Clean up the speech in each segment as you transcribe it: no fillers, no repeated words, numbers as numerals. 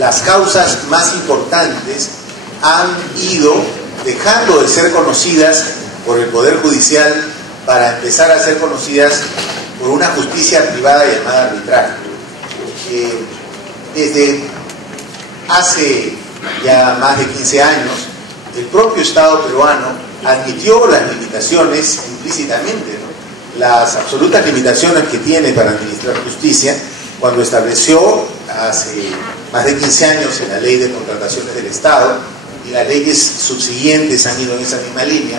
las causas más importantes han ido dejando de ser conocidas por el Poder Judicial para empezar a ser conocidas por una justicia privada llamada arbitraje. Desde hace ya más de 15 años, el propio Estado peruano admitió las limitaciones implícitamente, ¿no? Las absolutas limitaciones que tiene para administrar justicia cuando estableció hace más de 15 años en la Ley de Contrataciones del Estado, y las leyes subsiguientes han ido en esa misma línea,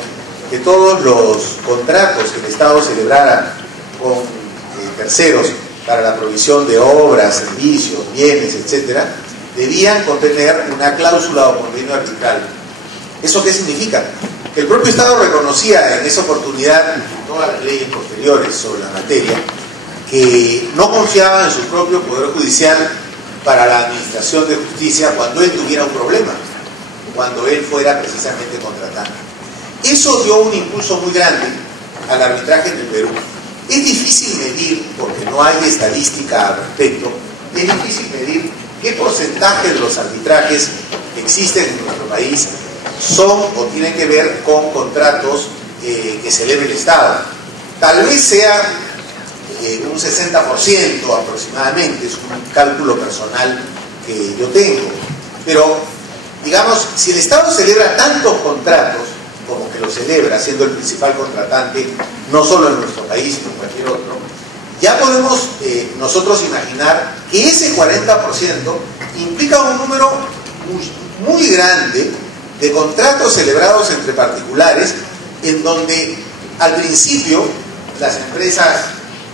que todos los contratos que el Estado celebrara con terceros para la provisión de obras, servicios, bienes, etcétera, debían contener una cláusula o convenio arbitral. ¿Eso qué significa? Que el propio Estado reconocía en esa oportunidad, en todas las leyes posteriores sobre la materia, que no confiaba en su propio Poder Judicial para la administración de justicia cuando él tuviera un problema, cuando él fuera precisamente contratante. Eso dio un impulso muy grande al arbitraje en el Perú. Es difícil medir, porque no hay estadística al respecto, es difícil medir qué porcentaje de los arbitrajes que existen en nuestro país son o tienen que ver con contratos que celebra el Estado. Tal vez sea un 60% aproximadamente, es un cálculo personal que yo tengo, pero digamos, si el Estado celebra tantos contratos como que lo celebra, siendo el principal contratante no solo en nuestro país sino en cualquier otro, ya podemos nosotros imaginar que ese 40% implica un número muy grande de contratos celebrados entre particulares, en donde al principio las empresas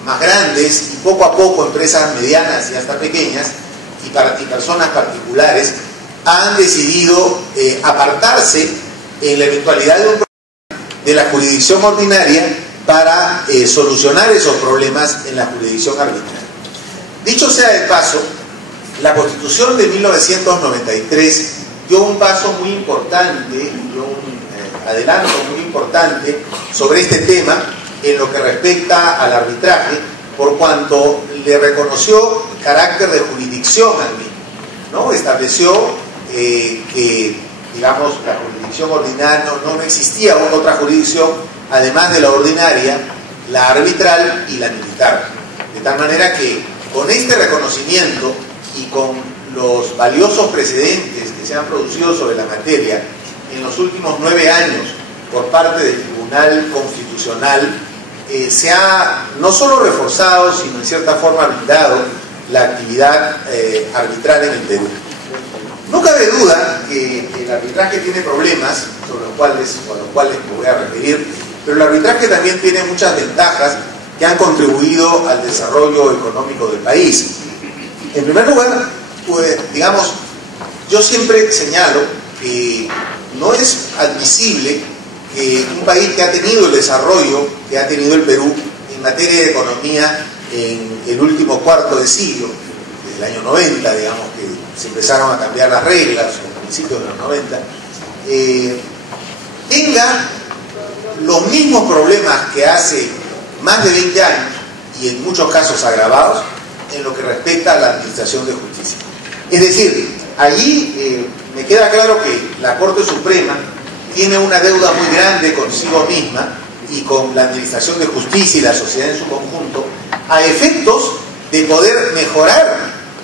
más grandes y poco a poco empresas medianas y hasta pequeñas y personas particulares han decidido apartarse en la eventualidad de un problema de la jurisdicción ordinaria para solucionar esos problemas en la jurisdicción arbitral. Dicho sea de paso, la Constitución de 1993 dio un paso muy importante, dio un adelanto muy importante sobre este tema en lo que respecta al arbitraje, por cuanto le reconoció carácter de jurisdicción al mismo, ¿no? Estableció que, digamos, la jurisdicción ordinaria no existía otra jurisdicción además de la ordinaria, la arbitral y la militar, de tal manera que con este reconocimiento y con los valiosos precedentes que se han producido sobre la materia en los últimos 9 años por parte del Tribunal Constitucional, se ha no solo reforzado, sino en cierta forma blindado la actividad arbitral en el Perú. No cabe duda que el arbitraje tiene problemas, con los cuales me voy a referir, pero el arbitraje también tiene muchas ventajas que han contribuido al desarrollo económico del país. En primer lugar, pues, digamos, yo siempre señalo que no es admisible que un país que ha tenido el desarrollo que ha tenido el Perú en materia de economía en el último cuarto de siglo, desde el año 90, digamos, que se empezaron a cambiar las reglas, a principios de los 90, tenga los mismos problemas que hace más de 20 años, y en muchos casos agravados, en lo que respecta a la administración de justicia. Es decir, allí me queda claro que la Corte Suprema tiene una deuda muy grande consigo misma y con la administración de justicia y la sociedad en su conjunto, a efectos de poder mejorar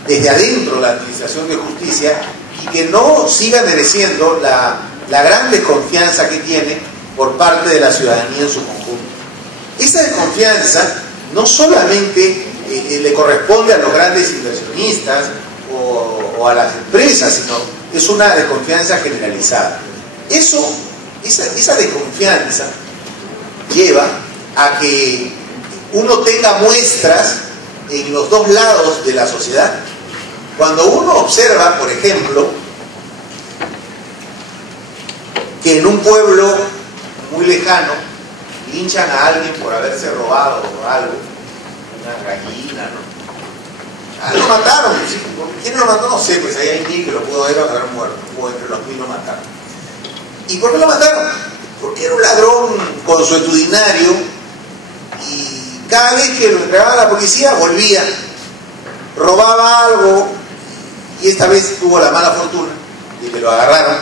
desde adentro la administración de justicia y que no siga mereciendo la gran desconfianza que tiene por parte de la ciudadanía en su conjunto. Esa desconfianza no solamente le corresponde a los grandes inversionistas o a las empresas, sino es una desconfianza generalizada. Esa desconfianza lleva a que uno tenga muestras en los dos lados de la sociedad. Cuando uno observa, por ejemplo, que en un pueblo muy lejano linchan a alguien por haberse robado algo, una gallina, ¿no? Lo mataron, ¿sí? ¿Quién lo mató? No sé, pues ahí hay alguien que lo pudo haber muerto, o entre los mil lo mataron. ¿Y por qué lo mataron? Porque era un ladrón consuetudinario y cada vez que lo entregaba a la policía volvía, robaba algo y esta vez tuvo la mala fortuna de que lo agarraron,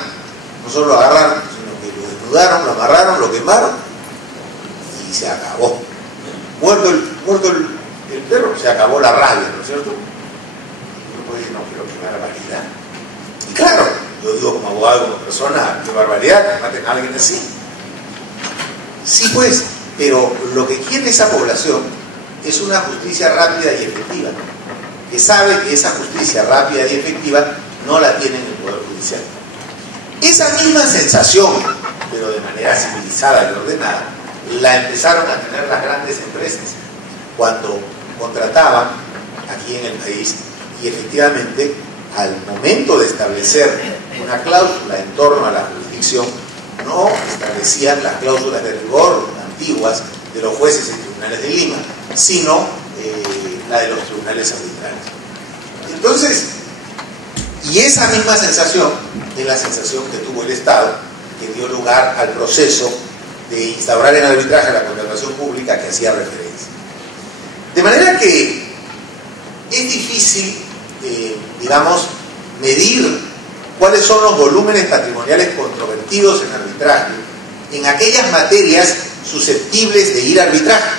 no solo lo agarraron, sino que lo desnudaron, lo amarraron, lo quemaron y se acabó. Muerto el perro, se acabó la rabia, ¿no es cierto? Uno puede decir, no quiero quemar la barbaridad. Y claro, yo digo como abogado, como persona, qué barbaridad, que maten a alguien así. Sí, pues, pero lo que quiere esa población es una justicia rápida y efectiva, que sabe que esa justicia rápida y efectiva no la tiene en el Poder Judicial. Esa misma sensación, pero de manera civilizada y ordenada, la empezaron a tener las grandes empresas cuando contrataban aquí en el país, y efectivamente al momento de establecer una cláusula en torno a la jurisdicción no establecían las cláusulas de rigor antiguas de los jueces en tribunales de Lima, sino la de los tribunales arbitrales. Entonces, y esa misma sensación es la sensación que tuvo el Estado, que dio lugar al proceso de instaurar en arbitraje la contratación pública que hacía referencia. De manera que es difícil, digamos, medir cuáles son los volúmenes patrimoniales controvertidos en arbitraje en aquellas materias susceptibles de ir a arbitraje,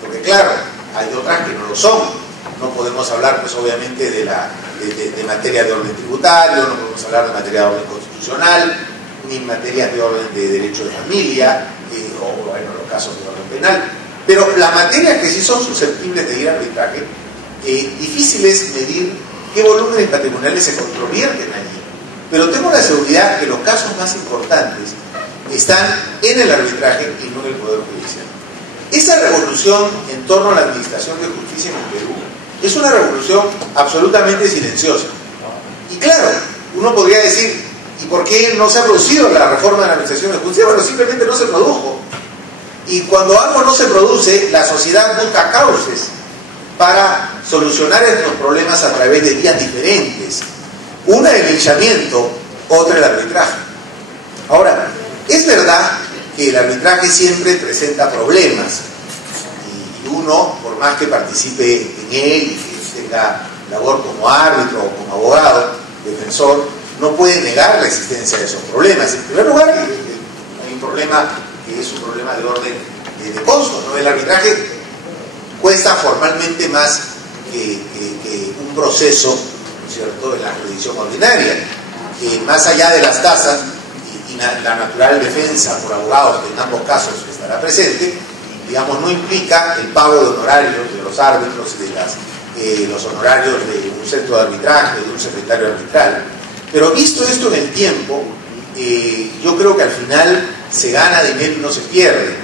porque claro, hay otras que no lo son. No podemos hablar, pues obviamente, de materia de orden tributario, no podemos hablar de materia de orden constitucional, ni materias de orden de derecho de familia, o bueno, los casos de orden penal. Pero las materias que sí son susceptibles de ir a arbitraje, difícil es medir qué volúmenes patrimoniales se controvierten allí. Pero tengo la seguridad que los casos más importantes están en el arbitraje y no en el Poder Judicial. Esa revolución en torno a la administración de justicia en el Perú es una revolución absolutamente silenciosa. Y claro, uno podría decir, ¿y por qué no se ha producido la reforma de la administración de justicia? Bueno, simplemente no se produjo. Y cuando algo no se produce, la sociedad busca causas para solucionar estos problemas a través de vías diferentes. Una el linchamiento, otra el arbitraje. Ahora, es verdad que el arbitraje siempre presenta problemas y uno, por más que participe en él y que tenga labor como árbitro o como abogado, defensor, no puede negar la existencia de esos problemas. En primer lugar, hay un problema que es un problema de orden de costo, ¿no? El arbitraje cuesta formalmente más que un proceso, ¿no es cierto?, en la jurisdicción ordinaria, que más allá de las tasas y la natural defensa por abogados, que en ambos casos estará presente, digamos, no implica el pago de honorarios de los árbitros y de los honorarios de un centro de arbitraje, de un secretario arbitral. Pero visto esto en el tiempo, yo creo que al final se gana dinero y no se pierde,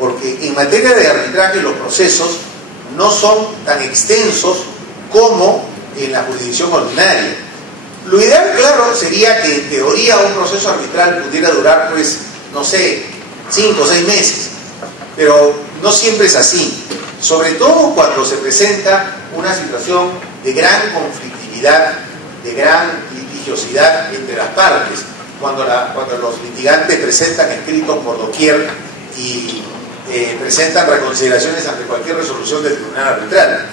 porque en materia de arbitraje los procesos no son tan extensos como en la jurisdicción ordinaria. Lo ideal, claro, sería que en teoría un proceso arbitral pudiera durar, pues, no sé, 5 o 6 meses, pero no siempre es así, sobre todo cuando se presenta una situación de gran conflictividad, de gran litigiosidad entre las partes, cuando los litigantes presentan escritos por doquier y presentan reconsideraciones ante cualquier resolución del tribunal arbitral.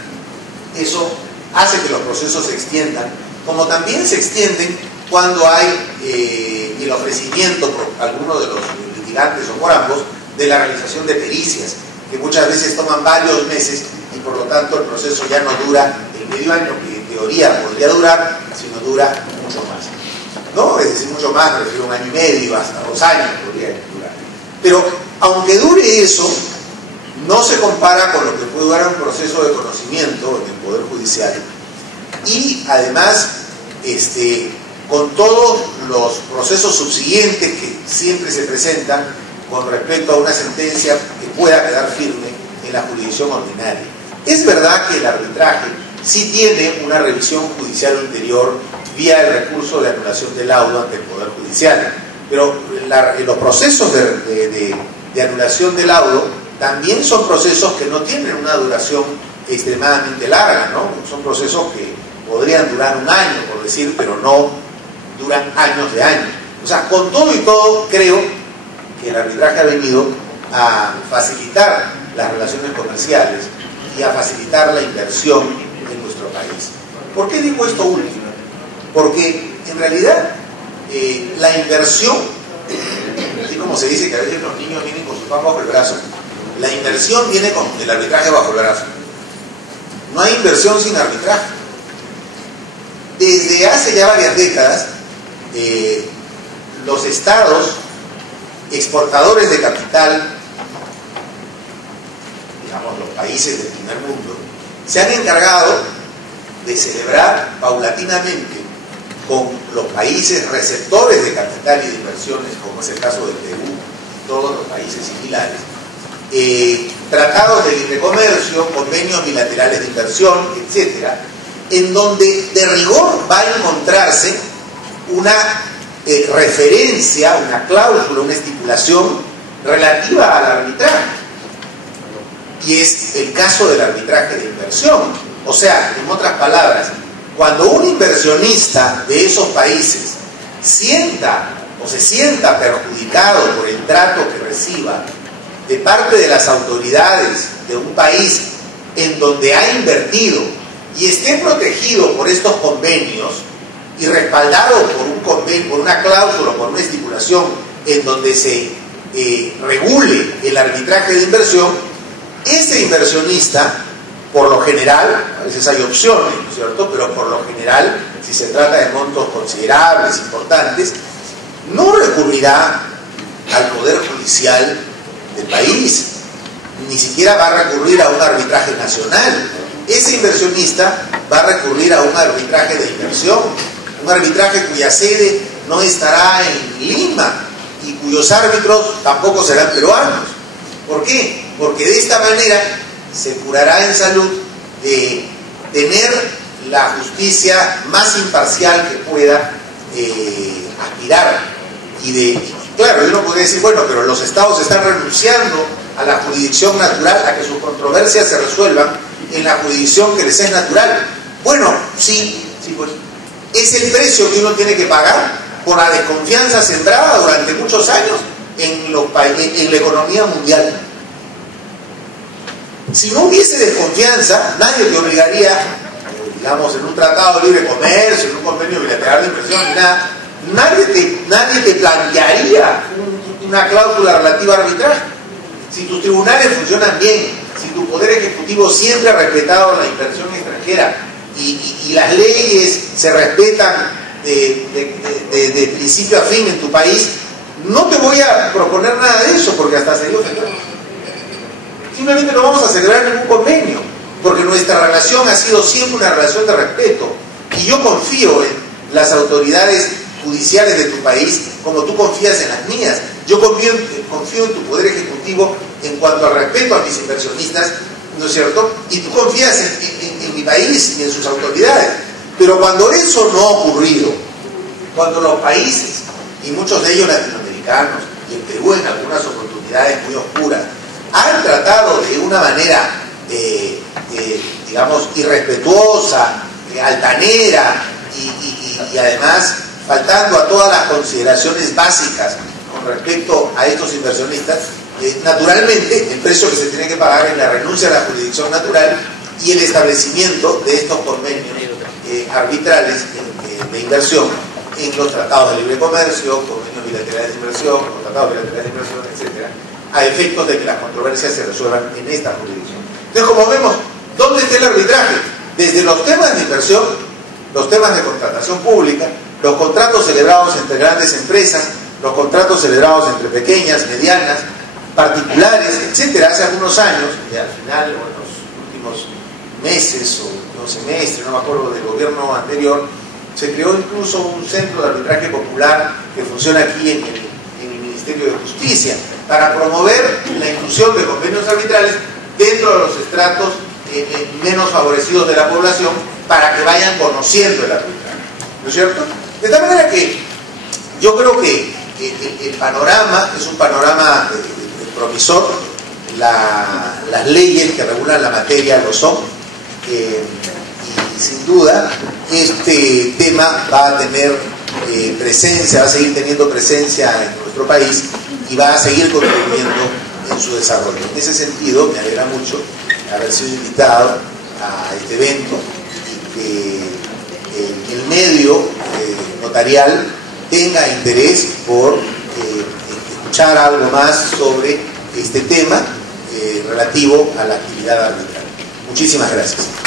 Eso hace que los procesos se extiendan, como también se extienden cuando hay el ofrecimiento por alguno de los litigantes o por ambos de la realización de pericias, que muchas veces toman varios meses y por lo tanto el proceso ya no dura el medio año que en teoría podría durar, sino dura mucho más, ¿no? Es decir, mucho más, me refiero a 1 año y medio, hasta 2 años podría durar. Pero aunque dure eso, no se compara con lo que puede durar un proceso de conocimiento en el Poder Judicial, y además con todos los procesos subsiguientes que siempre se presentan con respecto a una sentencia que pueda quedar firme en la jurisdicción ordinaria. Es verdad que el arbitraje sí tiene una revisión judicial ulterior vía el recurso de anulación del laudo ante el Poder Judicial, pero los procesos de anulación del laudo también son procesos que no tienen una duración extremadamente larga, ¿no? Son procesos que podrían durar 1 año, por decir, pero no duran años de años. O sea, con todo y todo, creo que el arbitraje ha venido a facilitar las relaciones comerciales y a facilitar la inversión en nuestro país. ¿Por qué digo esto último? porque en realidad la inversión, así como se dice que a veces los niños vienen con su pan bajo el brazo, la inversión viene con el arbitraje bajo el brazo. No hay inversión sin arbitraje. Desde hace ya varias décadas, los estados exportadores de capital, digamos los países del primer mundo, se han encargado de celebrar paulatinamente con los países receptores de capital y de inversiones, como es el caso del Perú y todos los países similares, tratados de libre comercio, convenios bilaterales de inversión, etcétera, en donde de rigor va a encontrarse una referencia, una cláusula, una estipulación relativa al arbitraje. Y es el caso del arbitraje de inversión. O sea, en otras palabras, cuando un inversionista de esos países se sienta perjudicado por el trato que reciba de parte de las autoridades de un país en donde ha invertido y esté protegido por estos convenios y respaldado por un convenio, por una cláusula, por una estipulación en donde se regule el arbitraje de inversión, ese inversionista, por lo general, a veces hay opciones, ¿no es cierto?, pero por lo general, si se trata de montos considerables, importantes, no recurrirá al Poder Judicial del país, ni siquiera va a recurrir a un arbitraje nacional. Ese inversionista va a recurrir a un arbitraje de inversión, un arbitraje cuya sede no estará en Lima y cuyos árbitros tampoco serán peruanos. ¿Por qué? Porque de esta manera se curará en salud de tener la justicia más imparcial que pueda aspirar. Claro, uno podría decir, bueno, pero los estados están renunciando a la jurisdicción natural, a que sus controversias se resuelvan en la jurisdicción que les es natural. Bueno, sí, pues es el precio que uno tiene que pagar por la desconfianza sembrada durante muchos años en la economía mundial. Si no hubiese desconfianza, nadie te obligaría, digamos, en un tratado de libre comercio, en un convenio bilateral de inversión, ni nada, nadie te plantearía una cláusula relativa a arbitraje. Si tus tribunales funcionan bien, si tu poder ejecutivo siempre ha respetado la inversión extranjera y las leyes se respetan de principio a fin en tu país, no te voy a proponer nada de eso, porque hasta sería ofensivo. Simplemente no vamos a celebrar ningún convenio, porque nuestra relación ha sido siempre una relación de respeto, y yo confío en las autoridades judiciales de tu país como tú confías en las mías. Yo confío en tu poder ejecutivo en cuanto al respeto a mis inversionistas, ¿no es cierto? Y tú confías en mi país y en sus autoridades. Pero cuando eso no ha ocurrido, cuando los países, y muchos de ellos latinoamericanos, y el Perú en algunas oportunidades muy oscuras, han tratado de una manera, digamos, irrespetuosa, altanera y además faltando a todas las consideraciones básicas con respecto a estos inversionistas, naturalmente el precio que se tiene que pagar es la renuncia a la jurisdicción natural y el establecimiento de estos convenios arbitrales de inversión en los tratados de libre comercio, convenios bilaterales de inversión, los tratados bilaterales de inversión, etcétera, a efectos de que las controversias se resuelvan en esta jurisdicción. Entonces, como vemos, ¿dónde está el arbitraje? Desde los temas de inversión, los temas de contratación pública, los contratos celebrados entre grandes empresas, los contratos celebrados entre pequeñas, medianas, particulares, etcétera, hace algunos años, y al final, o en los últimos meses o semestres, no me acuerdo, del gobierno anterior, se creó incluso un centro de arbitraje popular que funciona aquí en el Ministerio de Justicia, para promover la inclusión de convenios arbitrales dentro de los estratos menos favorecidos de la población, para que vayan conociendo el arbitraje, ¿no es cierto? De tal manera que yo creo que el panorama es un panorama promisor, las leyes que regulan la materia lo son, y sin duda este tema va a tener presencia, va a seguir teniendo presencia en nuestro país y va a seguir contribuyendo en su desarrollo. En ese sentido, me alegra mucho haber sido invitado a este evento y que el medio notarial tenga interés por escuchar algo más sobre este tema relativo a la actividad arbitral. Muchísimas gracias.